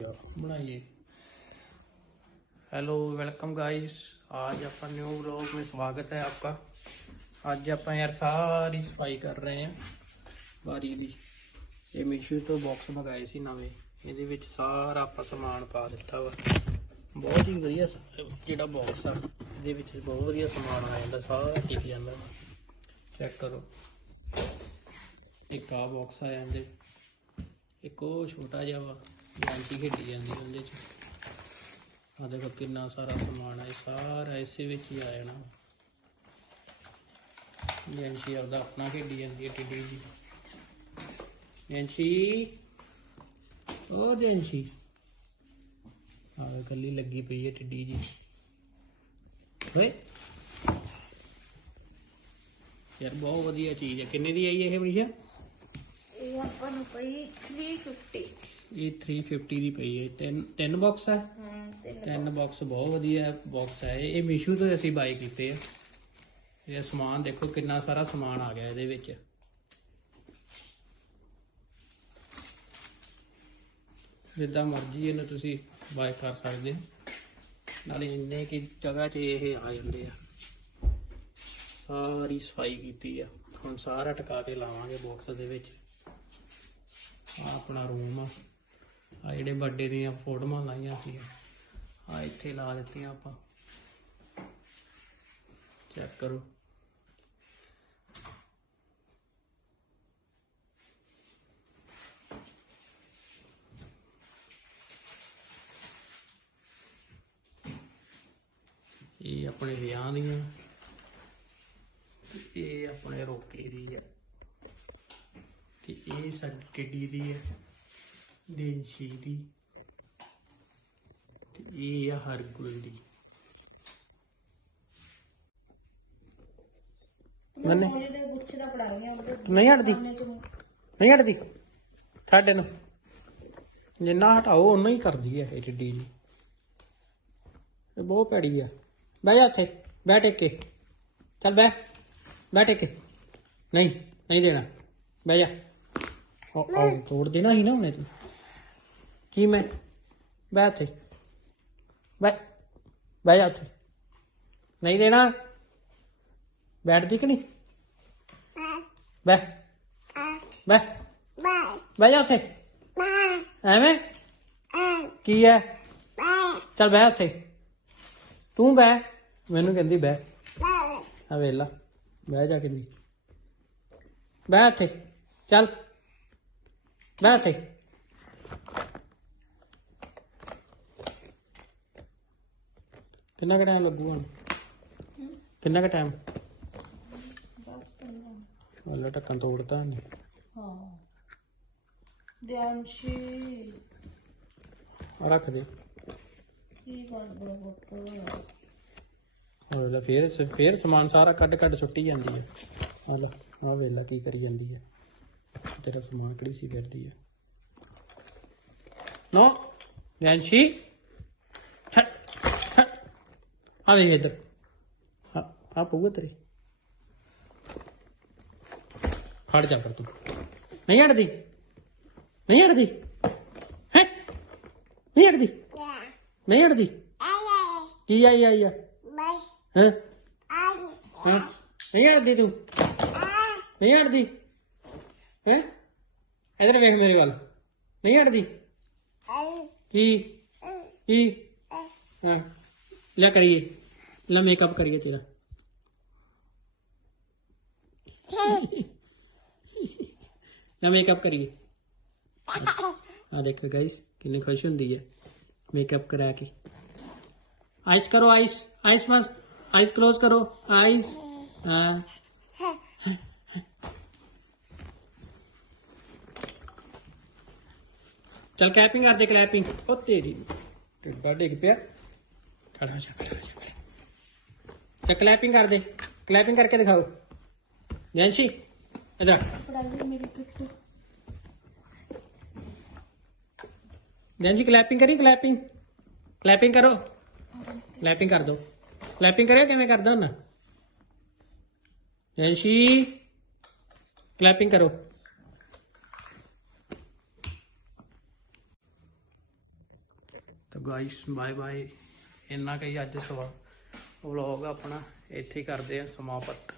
बनाइए hello welcome guys आज ਆਪਾਂ ਨਿਊ ਵਲੌਗ में स्वागत है आपका ਅੱਜ ਆਪਾਂ ਯਾਰ ਸਾਰੀ ਸਫਾਈ ਕਰ ਰਹੇ ਹਾਂ ਬਾਰੀ ਦੀ ਇਹ ਮੀਸ਼ੋ ਤੋਂ ਬਾਕਸ ਮੰਗਾਏ ਸੀ ਨਵੇਂ ਇਹਦੇ ਵਿੱਚ ਸਾਰਾ ਆਪਾਂ ਸਮਾਨ ਪਾ ਦਿੱਤਾ ਵਾ ਬਹੁਤ ਹੀ ਵਧੀਆ ਸ- ਜਿਹੜਾ ਬਾਕਸ ਆ ਇਹਦੇ ਵਿੱਚ ਬਹੁਤ ਵਧੀਆ ਸਮਾਨ ਆ ਜਾਂਦਾ ਸਾਰਾ ਟਿਕ ਜਾਂਦਾ ਚੈੱਕ ਕਰੋ ਇੱਕ ਆ ਬਾਕਸ ਆ ਜਾਂਦੇ ਇੱਕ ਉਹ ਛੋਟਾ ਜਿਹਾ ਵਾ ਜਾਂਟੀ ਖੇਡੀ ਜਾਂਦੀ ਉਹਦੇ ਚ। ਆ ਦੇਖੋ ਕਿੰਨਾ ਸਾਰਾ ਸਮਾਨ ਹੈ ਸਾਰਾ ਇਸੇ ਵਿੱਚ ਹੀ ਆ ਜਾਣਾ। ਜੈਂਸੀ ਆਪਦਾ ਆਪਣਾ ਖੇਡੀ ਜਾਂਦੀ ਹੈ ਟਿੱਡੀ ਜੀ। ਜੈਂਸੀ ਉਹ ਜੈਂਸੀ। ਆ ਕੱਲੀ ਲੱਗੀ ਪਈ ਹੈ ਟਿੱਡੀ ਜੀ। ਓਏ। ਯਾਰ ਬਹੁਤ ਵਧੀਆ ਚੀਜ਼ ਹੈ ਕਿੰਨੇ ਦੀ ਆਈ ਹੈ ਇਹ ਬੜੀਆ ਇਹ ਆਪਾਂ ਨੂੰ ਪਈ 350 ਇਹ 350 ਦੀ ਪਈ ਹੈ। ਤਿੰਨ ਤਿੰਨ ਬਾਕਸ ਹੈ? ਹਾਂ ਤਿੰਨ ਤਿੰਨ ਬਾਕਸ ਬਹੁਤ ਵਧੀਆ ਬਾਕਸ ਹੈ। ਇਹ ਮੀਸ਼ੂ ਤੋਂ ਅਸੀਂ ਬਾਈ ਕੀਤੇ ਆ। ਇਹ ਸਮਾਨ ਦੇਖੋ ਕਿੰਨਾ ਸਾਰਾ ਸਮਾਨ ਆ ਗਿਆ ਇਹਦੇ ਵਿੱਚ। ਜਿੱਦਾਂ ਮਰਜ਼ੀ ਇਹਨੂੰ ਤੁਸੀਂ ਬਾਈ ਕਰ ਸਕਦੇ ਹੋ। ਨਾਲੇ ਇੰਨੇ ਕੀ ਜਗ੍ਹਾ 'ਚ ਇਹ ਆ ਜਾਂਦੇ ਆ। ਸਾਰੀ ਸਫ਼ਾਈ ਕੀਤੀ ਆ। ਹੁਣ ਸਾਰਾ ਟਿਕਾ ਕੇ ਲਾਵਾਂਗੇ ਬਾਕਸ ਦੇ ਵਿੱਚ। ਆ ਆਪਣਾ ਰੂਮ ਆ। ਆ ਜਿਹੜੇ ਬਰਥਡੇ ਦੀਆਂ ਫੋਟੋਆਂ ਲਾਈਆਂ ਸੀ। ਆ ਇੱਥੇ ਲਾ ਦਿੱਤੀਆਂ ਆਪਾਂ। ਚੈੱਕ ਕਰੋ। ਇਹ ਆਪਣੇ ਵਿਆਹ ਦੀਆਂ। ਇਹ ਆਪਣੇ ਰੋਕੇ ਦੀ ਹੈ ਇਹ ਸਾਡੀ ਟਿੱਡੀ ਦੀ ਹੈ ਦੇਂਸ਼ੀ ਦੀ। ਤੇ ਇਹ ਆ ਹਰਗੁਲ ਦੀ। ਮੰਨੇ? ਦੇ ਗੁੱਛੇ ਦਾ ਨਹੀਂ ਹਟਦੀ? ਨਹੀਂ। ਹਟਦੀ? ਸਾਡੇ ਨੂੰ। ਜਿੰਨਾ ਹਟਾਓ ਉਨਾ ਹੀ ਕਰਦੀ ਹੈ ਇਹ ਟਿੱਡੀ ਜੀ ਇਹ ਬਹੁਤ ਭੈੜੀ ਆ। ਬਹਿ ਜਾ ਬਹਿ ਟਿਕ ਕੇ ਚੱਲ ਬਹਿ ਟਿਕ ਕੇ ਨਹੀਂ ਨਹੀਂ ਦੇਣਾ। ਬਹਿ ਜਾ। ਉਹ ਆਉ ਤੋੜ ਦੇਣਾ ਹੀ ਨਾ ਉਹਨੇ ਤੂੰ। ਕੀ ਮੈਂ ਬਹਿ ਉੱਥੇ ਬਹਿ ਬਹਿ ਜਾ ਉੱਥੇ ਨਹੀਂ ਦੇਣਾ। ਬੈਠਦੀ ਕਿ ਨਹੀਂ? ਬਹਿ। ਬਹਿ। ਬਹਿ ਜਾ ਉੱਥੇ। ਐਵੇਂ? ਕੀ ਹੈ ਚੱਲ ਬਹਿ ਉੱਥੇ। ਤੂੰ ਬਹਿ। ਮੈਨੂੰ ਕਹਿੰਦੀ ਬਹਿ। ਆ ਵੇਲਾ ਬਹਿ ਜਾ ਕਿੰਨੀ ਬਹਿ ਉੱਥੇ ਚੱਲ। ਉੱਥੇ ਕਿੰਨਾ ਕੁ ਟਾਈਮ ਲੱਗੂਗਾ? ਕਿੰਨਾ ਕੁ ਟਾਈਮ ਬਸ ਪੰਨਾ ਵਾਲਾ ਢੱਕਣ ਤੋੜਦਾ ਨਹੀਂ ਹਾਂ। ਦਿਆਂਸ਼ੀ। ਆ ਰੱਖ ਦੇ। ਕੀ ਕਰਦਾ ਪੁੱਤ? ਹੋਰ ਲੈ ਫੇਰ ਫੇਰ ਸਮਾਨ ਸਾਰਾ ਕੱਢ ਕੱਢ ਸੁੱਟੀ ਜਾਂਦੀ ਹੈ ਆ ਲੈ ਆ ਵੇਲਾ ਕੀ ਕਰੀ ਜਾਂਦੀ ਹੈ ਤੇਰਾ ਸਮਾਨ ਕਿਹੜੀ ਸੀ ਫਿਰਦੀ ਹੈ? ਨੋ ਹਟ ਆ ਵੇ ਇੱਧਰ। ਆ ਆ ਪਊਗਾ ਤੇਰੇ। ਖੜ ਜਾ ਫਿਰ ਤੂੰ। ਨਹੀਂ ਹਟਦੀ। ਨਹੀਂ ਹਟਦੀ। ਹੈ? ਨਹੀਂ ਹਟਦੀ। ਨਹੀਂ ਹਟਦੀ। ਕੀ ਆਈ ਆਈ ਆ? ਹਾਂ? ਹਾਂ। ਨਹੀਂ ਹਟਦੀ ਤੂੰ। ਨਹੀਂ ਹਟਦੀ। ਹੈ ਇਧਰ ਵੇਖ ਮੇਰੇ ਵੱਲ ਨਹੀਂ ਹਟਦੀ ਕੀ ਕੀ ਹਾਂ ਲੈ ਕਰੀਏ ਲੈ ਮੇਕਅਪ ਕਰੀਏ ਤੇਰਾ ਲੈ ਮੇਕਅਪ ਕਰੀਏ ਆ ਦੇਖੋ ਗਾਇਸ ਕਿੰਨੀ ਖੁਸ਼ ਹੁੰਦੀ ਹੈ ਮੇਕਅਪ ਕਰਾ ਕੇ आइस करो आइस आइस मस्त आइस क्लोज करो आइस हाँ ਚੱਲ ਕੈਪਿੰਗ ਕਰਦੇ ਕਲੈਪਿੰਗ ਉਹ ਤੇਰੀ ਟਿੱਡਾ ਡਿੱਗ ਪਿਆ। ਖੜਾ ਜਾ ਖੜਾ ਜਾ, ਖੜਾ। ਚਲ ਕਲੈਪਿੰਗ ਕਰਦੇ। ਕਲੈਪਿੰਗ ਕਰਕੇ ਦਿਖਾਓ। ਨੈਂਸੀ ਇਧਰ ਨੈਂਸੀ ਕਲੈਪਿੰਗ ਕਰੀ ਕਲੈਪਿੰਗ ਕਲੈਪਿੰਗ ਕਰੋ। ਕਲੈਪਿੰਗ ਕਰ ਦੋ। ਕਲੈਪਿੰਗ ਕਰਿਆ ਕਿਵੇਂ ਕਰਦਾ ਹੁਣ ਨੈਂਸੀ ਕਲੈਪਿੰਗ ਕਰੋ। ਤਾਂ ਗਾਇਸ ਬਾਏ ਬਾਏ ਇੰਨਾ ਕਈ ਅੱਜ ਸਵਾ ਵਲੌਗ ਆਪਣਾ ਇੱਥੇ ਹੀ ਕਰਦੇ ਆ, ਸਮਾਪਤ।